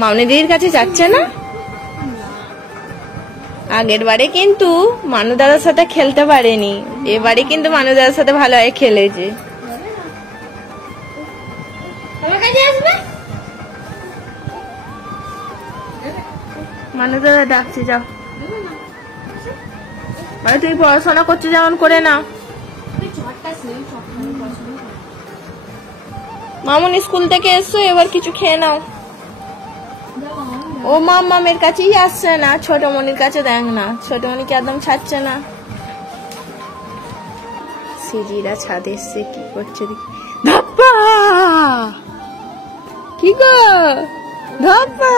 মামনি দিদির কাছে যাচ্ছে না? আগের বারে কিন্তু মানু দাদার সাথে খেলতে পারেনি, এবারে কিন্তু মানু দাদার সাথে ভালোভাবে খেলেছে। মানু দাদা ডাকছে, যাও। মানে তুমি পড়াশোনা করছো যেমন করে না। মামুনি স্কুল থেকে এসছো, এবার কিছু খেয়ে নাও। ও মামের কাছেই আসছে না, ছোট মনির কাছে দেখ না, ছোট মনিকে একদম ছাড়ছে না। সিজিরা ছাদে এসছে, কি করছে দেখি। ধাপ্পা, কি গো ধাপ্পা,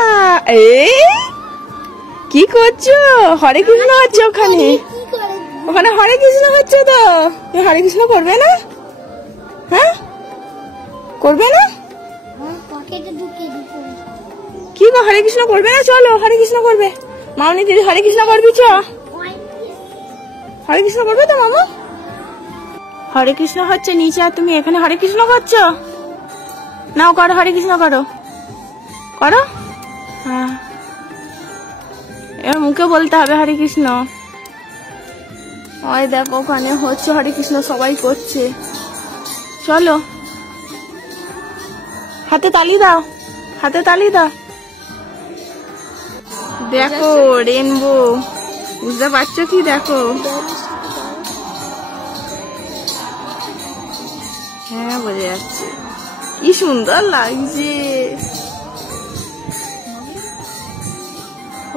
কি করছো? হরে কৃষ্ণ হচ্ছে ওখানে, ওখানে হরে কৃষ্ণ হচ্ছে তো। তুমি হরে কৃষ্ণ করবে না? হ্যাঁ করবে না? কি গো হরে কৃষ্ণ করবে না? চলো হরে কৃষ্ণ করবে। মামনি দিদি হরে কৃষ্ণ করবি? চ, হরে কৃষ্ণ করবে তো মামা। হরে কৃষ্ণ হচ্ছে নিচে, আর তুমি এখানে হরে কৃষ্ণ করছো। নাও করো, হরে কৃষ্ণ করো, করো। হ্যাঁ, এবার মুখে বলতে হবে হরে কৃষ্ণ। ওই দেখো ওখানে হচ্ছে হরে কৃষ্ণ, সবাই করছে। চলো, হাতে তালি দাও, হাতে তালি দাও। দেখো রেনবো, বুঝতে পারছো কি? দেখো, হ্যাঁ বোঝা যাচ্ছে। কি সুন্দর লাগছে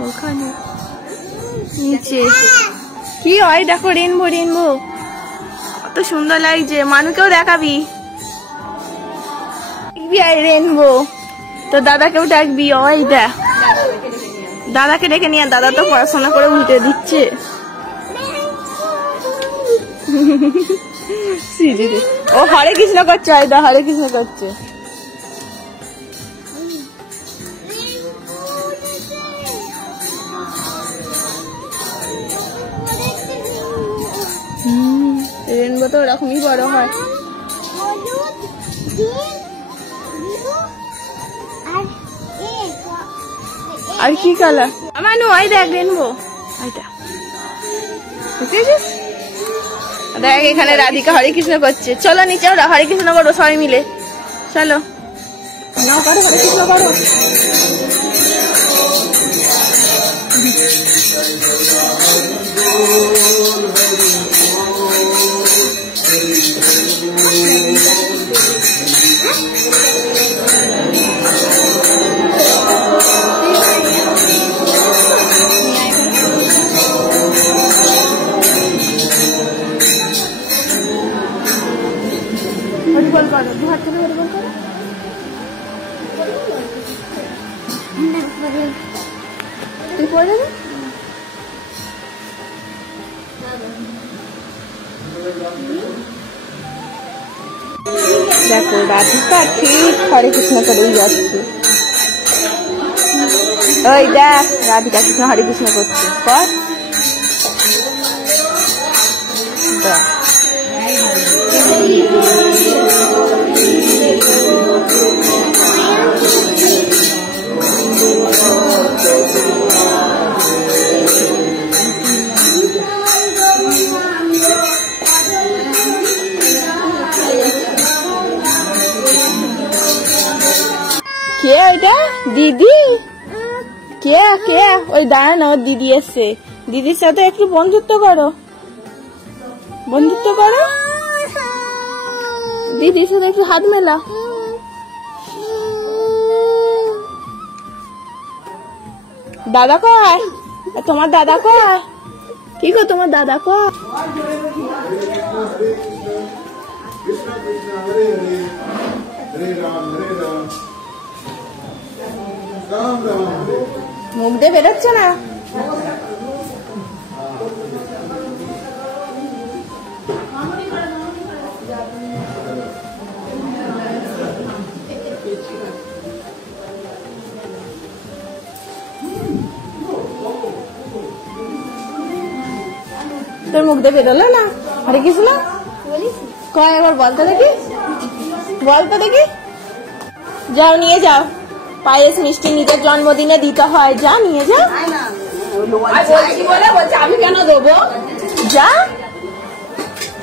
ওখানে নিচে। কি হয় দেখো, রেনবো রেনবো, কত সুন্দর লাগছে। মানুকেও দেখাবি, রেনবো তো দাদাকেও ডাকবি। ওই দেখ, দাদাকে ডেকে নিয়ে, দাদা তো পড়াশোনা করে উল্টে দিচ্ছে। ও হরে কৃষ্ণ করছে, দা হরে কৃষ্ণ করছে। রেনবো তো ওরকমই বড় হয়। আর কি কালার? আমানু ওই দেখ রেনবো, দেখ এখানে রাধিকা হরে কৃষ্ণ করছে। চলো নিচে ওরা হরে কৃষ্ণ করো সবাই মিলে, চলো। না করো হরে কৃষ্ণ করো। হরিবল করো, দু হাত থেকে হরিবল করো। তুই পড়ে যাবে। দেখো রাধিকা ঠিক হরে কৃষ্ণ করেই যাচ্ছে। ওই দেখ রাধিকা কৃষ্ণ হরে কৃষ্ণ করছে, কর। কে ওইটা? দিদি? কে কে? ওই দাঁড়ানো, ওর দিদি এসছে। দিদির সাথে একটু বন্ধুত্ব করো, বন্ধুত্ব করো। দিদির সাথে একটু হাত মেলা। দাদা কয়? তোমার দাদা কয়? কি গো তোমার দাদা কয়? মুখ দিয়ে বেরোচ্ছে না। তোর মুখ দিয়ে বেরোলো না হরে কৃষ্ণ? কয় একবার বলতে দেখি, বলতে দেখি। যাও নিয়ে যাও, পায়েস মিষ্টি নিজের জন্মদিনে দিতে হয়, যা নিয়ে যা। আমি কেন দেবো? যা,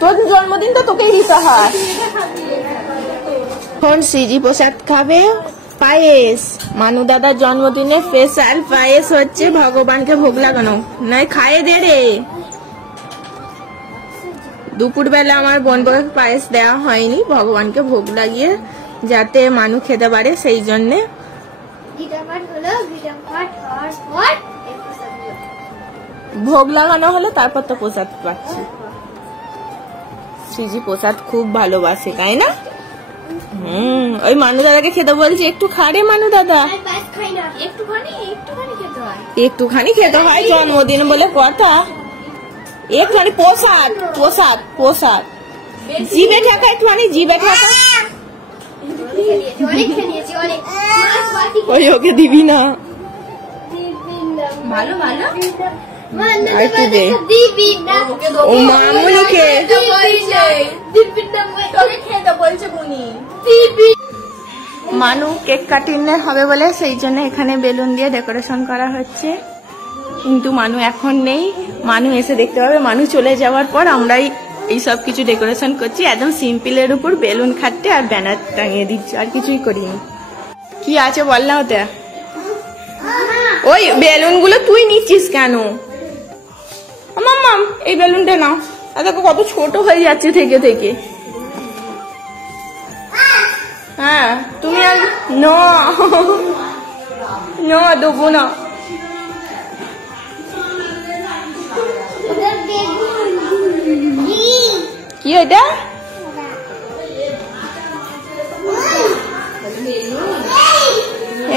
তোর জন্মদিন তো তোকেই দিতে হয়। এখন সিজি প্রসাদ খাবে পায়েস। মানু দাদার জন্মদিনে স্পেশাল পায়েস হচ্ছে, ভগবানকে ভোগ লাগানো। নয় খাইয়ে দে রে। দুপুর বেলা আমার বোনকে পায়েস দেওয়া হয়নি, ভগবানকে ভোগ লাগিয়ে যাতে মানু খেতে পারে, সেই জন্যে ভোগ লাগানো হলো, তারপর তো প্রসাদ পাচ্ছি। সিজি প্রসাদ খুব ভালোবাসে, তাই না? ওই মানু দাদাকে খেতে বলছি, একটু খা রে মানু দাদা। একটুখানি খেতে হয়, জন্মদিন বলে কথা। একটুখানি প্রসাদ প্রসাদ প্রসাদ, জিভে ঠেকা, একটুখানি জিভে ঠেকা। ওই ওকে দিবি না, ভালো ভালো একটু দে। ও মামুনিকে মানু কেক কাটিং হবে বলে সেই জন্য এখানে বেলুন দিয়ে ডেকোরেশন করা হচ্ছে, কিন্তু মানু এখন নেই। মানু এসে দেখতে পাবে। মানু চলে যাওয়ার পর আমরাই এই সব কিছু ডেকোরেশন করছি, একদম সিম্পলের উপর বেলুন খাটতে আর ব্যানার টাঙিয়ে দিচ্ছি, আর কিছুই করিনি। কি আছে বল না ওটা? ওই বেলুন গুলো তুই নিচ্ছিস কেন? মাম্মাম এই বেলুনটা নাও। আর দেখো কত ছোট হয়ে যাচ্ছে থেকে থেকে। হ্যাঁ তুমি আর দেবো না। কি এটা?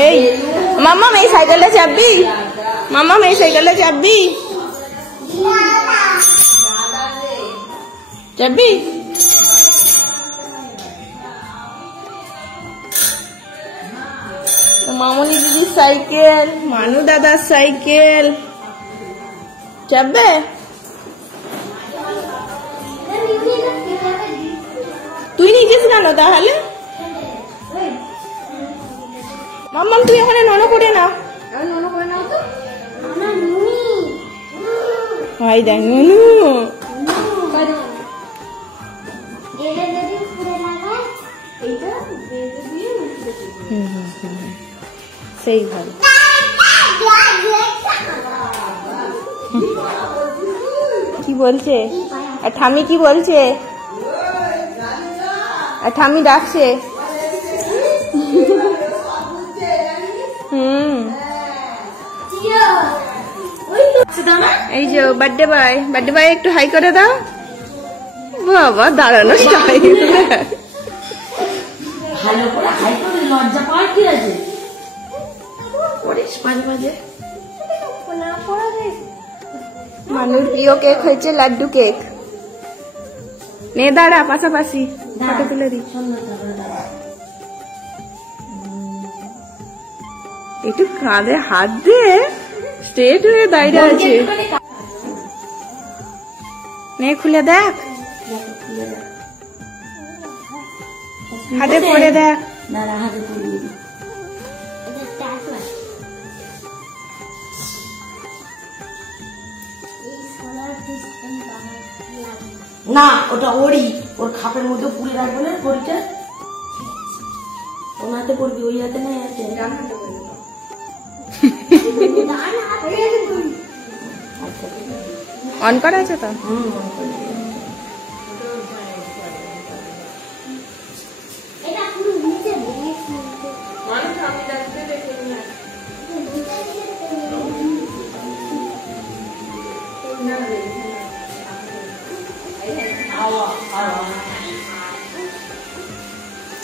এই মাম্মাম এই সাইকেলটা চাপবি? মাম্মাম এই সাইকেলটা চাপবি? চাপবি? মামনি দিদির সাইকেল, মানু দাদার সাইকেল, চাপবে? তুই নিয়েছিস কেন তাহলে? মাম্মাম তুই এখানে নন করে না। ভাই দেখ নুনু, সেই ভালো। কি বলছে? আর ঠামি কি বলছে? আর ঠামি ডাকছে। এই যে বার্থডে বয়, বার্থডে বয় একটু হাই করে দাও। বাবা দাঁড়ানো স্টাইল। ভালো করে হাই করে লজ্জা পাওয়ার কি আছে? মাঝে মাঝে মানুর প্রিয় কেক হয়েছে লাড্ডু কেক। নে দাঁড়া পাশাপাশি ফটো তুলে দি। একটু কাঁধে হাত দিয়ে স্ট্রেট হয়ে দাঁড়িয়ে আছে। নে খুলে দেখ, হাতে পরে দেখ। না ওটা ওরই, ওর খাপের মধ্যে পুড়ে রাখবে না পরিটা। ওর হাতে পড়বি, ওই হাতে নেই আছে। অন করা আছে তো?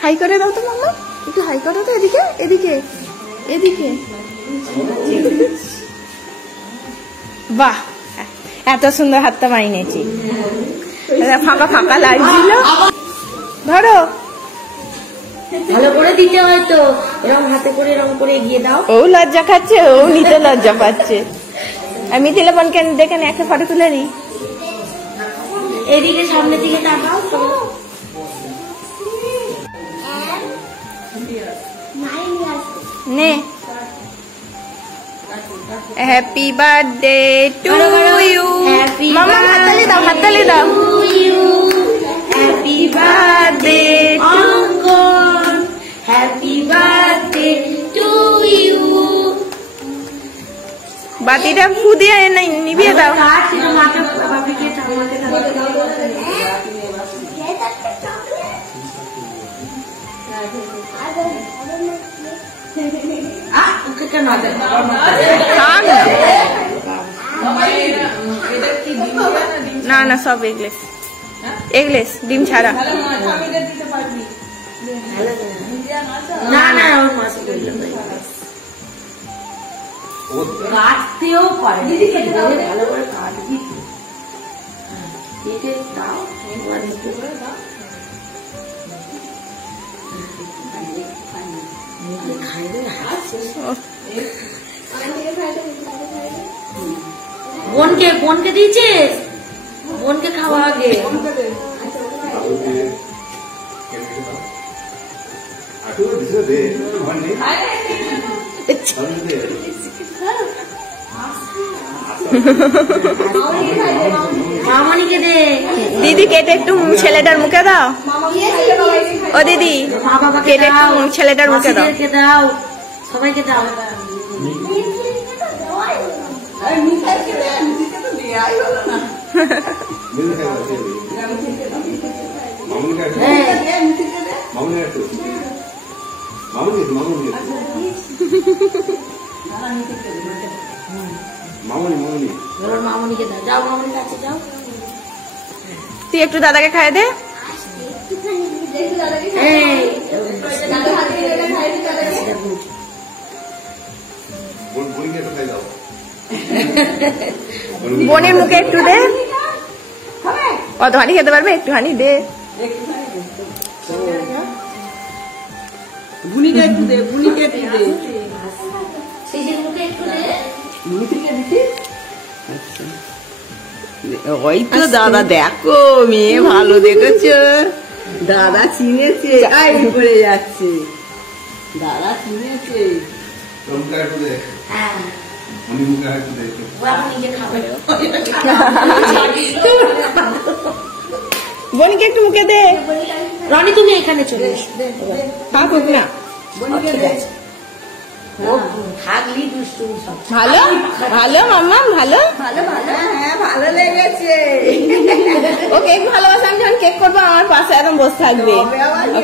হাই করে দাও তো মাম্মা, একটু হাই করো তো। এদিকে এদিকে এদিকে। বাহ এত সুন্দর হাতটা বানিয়েছি, ফাঁকা ফাঁকা লাগছিল। ধরো ভালো করে দিতে হয় তো, এরকম হাতে করে এরকম করে এগিয়ে দাও। ও লজ্জা খাচ্ছে, ও নিতে লজ্জা পাচ্ছে। আমি দিলে বোনকে দেখে একটা ফটো তুলে নিই। এদিকে সামনের দিকে তাকাও। নে হ্যাপি বার্থডে টু ইউ। মামা হাততালি দাও, হাততালি দাও। হ্যাপি বার্থডে অঙ্কন, হ্যাপি বার্থডে টু ইউ। বাতিটা ফু দিয়ে নিভিয়ে দাও। না না সব এগলেস, এগলেস ডিম ছাড়া। না না কাটতেও পারে, ভালো করে কাটবি, কেটে দাও, একবার একটু করে দাও। বোনকে বোনকে দিয়েছিস, বোনকে খাওয়া আগে। মামনিকে দে। দিদি কেটে একটু ছেলেটার মুখে দাও। ও দিদি কেটে একটু ছেলেটার মুখে দাও। দাও, সবাইকে দাও। মামনিকে দাও, যাও মামনির কাছে যাও। তুই একটু দাদাকে খাই দে। বোনের মুখে একটু দে। অতখানি খেতে পারবে, একটুখানি দে। বুনিকে একটু দে, বুনিকে একটু দে। ওই তো দাদা, দেখো মেয়ে ভালো দেখেছো, দাদা চিনেছে, করে যাচ্ছে, দাদা চিনেছে। বোনকে একটু মুখে দে। রনি তুমি এখানে চলে এসো, থাকুক না। থাকলি দুষ্টু। ভালো ভালো মাম্মা, ভালো ভালো ভালো। হ্যাঁ ভালো লেগেছে। ও কেক ভালোবাসে। আমি যখন কেক করবো আমার পাশে একদম বসে থাকবে,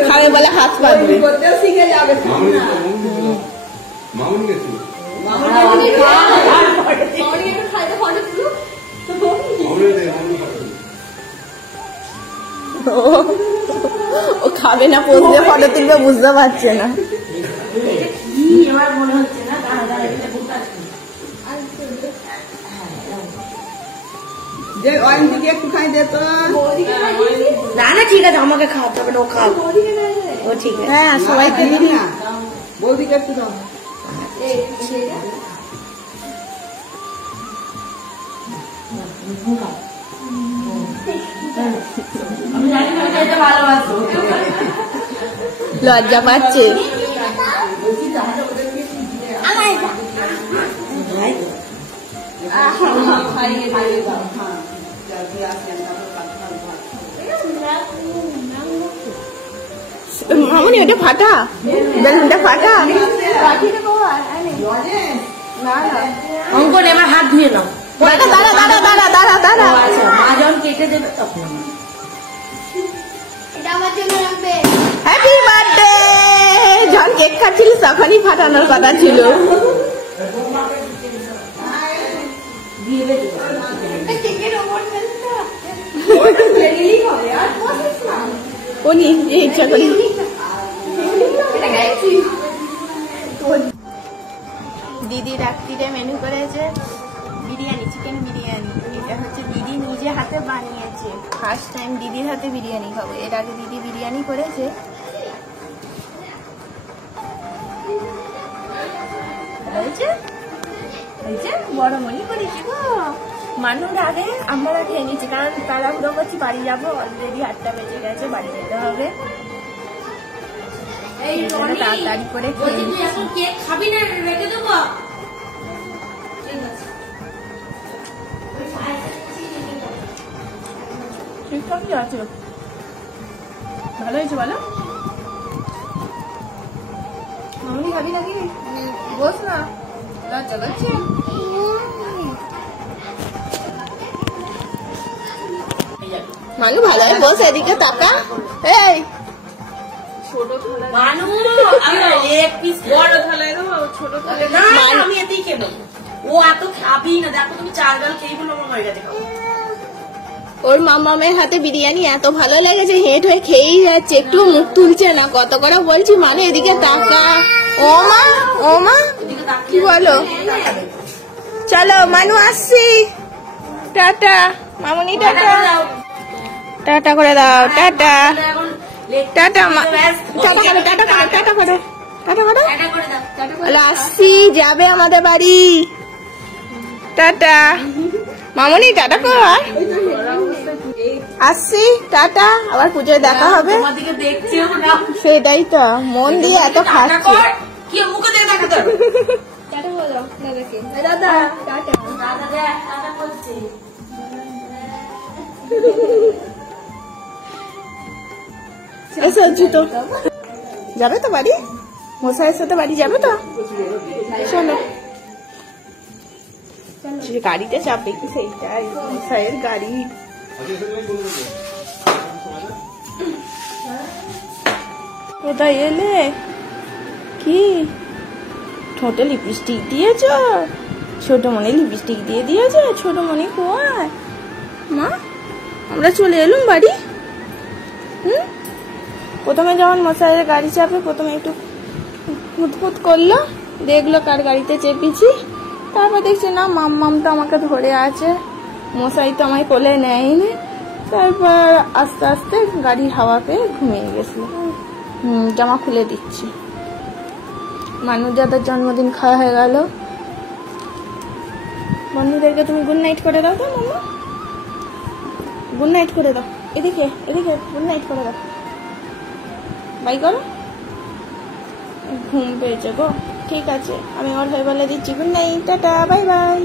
খাবে বলে হাত পাতবে। করতেও শিখে যাবে। ও খাবে না, পোস্টে ফটো তুলবে, বুঝতে পারছে না। এবার মনে হচ্ছে না, যে অয়ন্তিকে একটু খাই দে তো। না না ঠিক আছে, আমাকে খাওয়াতে হবে না, ও খাও। ও ঠিক আছে। হ্যাঁ সবাইকে দিবি না, বৌদিকে একটু দাও। লজ্জা পাচ্ছে। মামনি ওটা ফাটা, বেলুনটা ফাটা। অঙ্কন এবার হাত ধুয়ে নাও। দাঁড়া দাঁড়া দাঁড়া দাঁড়া দাঁড়া দাঁড়া। আচ্ছা, মা যখন কেটে দেবে তখন। Happy birthday. যখন কেক খাচ্ছিলিস তখনই ফাটানোর কথা ছিল। কোনি ইচ্ছা করি। দিদি রাত্রিরে মেনু করেছে বিরিয়ানি, চিকেন বিরিয়ানি। এটা হচ্ছে দিদি নিজে হাতে বানিয়েছে, ফার্স্ট টাইম দিদির হাতে বিরিয়ানি খাবো। এর আগে দিদি বিরিয়ানি করেছে। বড় মনি করেছি গো। মানুষ আগে আমরা খেয়ে নিচ্ছি, কারণ তাড়াহুড়ো করছি, বাড়ি যাবো, অলরেডি 8টা বেজে গেছে, বাড়ি যেতে হবে। এই রনি, তাড়াতাড়ি করে বলছি খেয়ে তুই এখন কেক খাবি না, রেখে দেবো? ঠিক আছে। ঠিকঠাকই আছে, ভালো হয়েছে বলো। মামনি খাবি নাকি? বস না, লজ্জা করছে। মানু ভালো হয় বস, এদিকে তাকা। এই মানু, আমি লেগ পিস বড় থালায় দেবো, ছোট থালায় না, আমি এতেই খেয়ে নেবো। ও এত খাবি না, দেখো তুমি 4 গাল খেয়ে বলো আমার হয়ে গেছে খাওয়া। ওর মামামের হাতে বিরিয়ানি এত ভালো লেগেছে, হেঁট হয়ে খেয়েই যাচ্ছে, একটু মুখ তুলছে না। কত করে বলছি মানে এদিকে তাকা। ও মা, ও মা, কি বলো? চলো মানু, আসছি, টাটা। মামুনি টাটা, টাটা করে দাও, টাটা টাটা। টাটা করো, টাটা করো, টাটা করো, টাটা করো। বলো আসছি, যাবে আমাদের বাড়ি। টাটা মামুনি, টাটা করো। আর আসছি, টাটা। আবার পুজোয় দেখা হবে। তোমাদেরকে দেখছেও না। সেটাই তো, মন দিয়ে এত খাচ্ছি। কি মুখে দিয়ে দেখাতে হবে? টাটা বলো দাদাকে। দাদা টাটা। দাদা দেখ, দাদা বলছে। এসো জুতো। যাবে তো বাড়ি? মশাইয়ের সাথে বাড়ি যাবে তো? চলো। যে গাড়িতে চাপে কি সেইটাই, মশাইয়ের গাড়ি। কোথায় এলে? কি ঠোঁটে লিপস্টিক দিয়েছ? ছোট মনে লিপস্টিক দিয়ে দিয়েছে? ছোট মনে কোয়ায় মা, আমরা চলে এলুম বাড়ি। প্রথমে যখন মশাইয়ের গাড়ি চাপে, প্রথমে একটু ফুটফুট করলো, দেখলো কার গাড়িতে চেপেছি। তারপর দেখছি না, মাম্মাম তো আমাকে ধরে আছে, মশাই তো আমায় কোলে নেয়নি। তারপর আস্তে আস্তে গাড়ির হাওয়া পেয়ে ঘুমিয়ে গেছিল। জামা খুলে দিচ্ছি। মানুষ যাদের জন্মদিন খাওয়া হয়ে গেল। বন্ধুদেরকে তুমি গুড নাইট করে দাও তো মাম্মা, গুড নাইট করে দাও। এদিকে এদিকে গুড নাইট করে দাও। বাই করো। ঘুম পেয়েছে গো, ঠিক আছে, আমি ওর হয়ে বলে দিচ্ছি good night, tata, bye bye.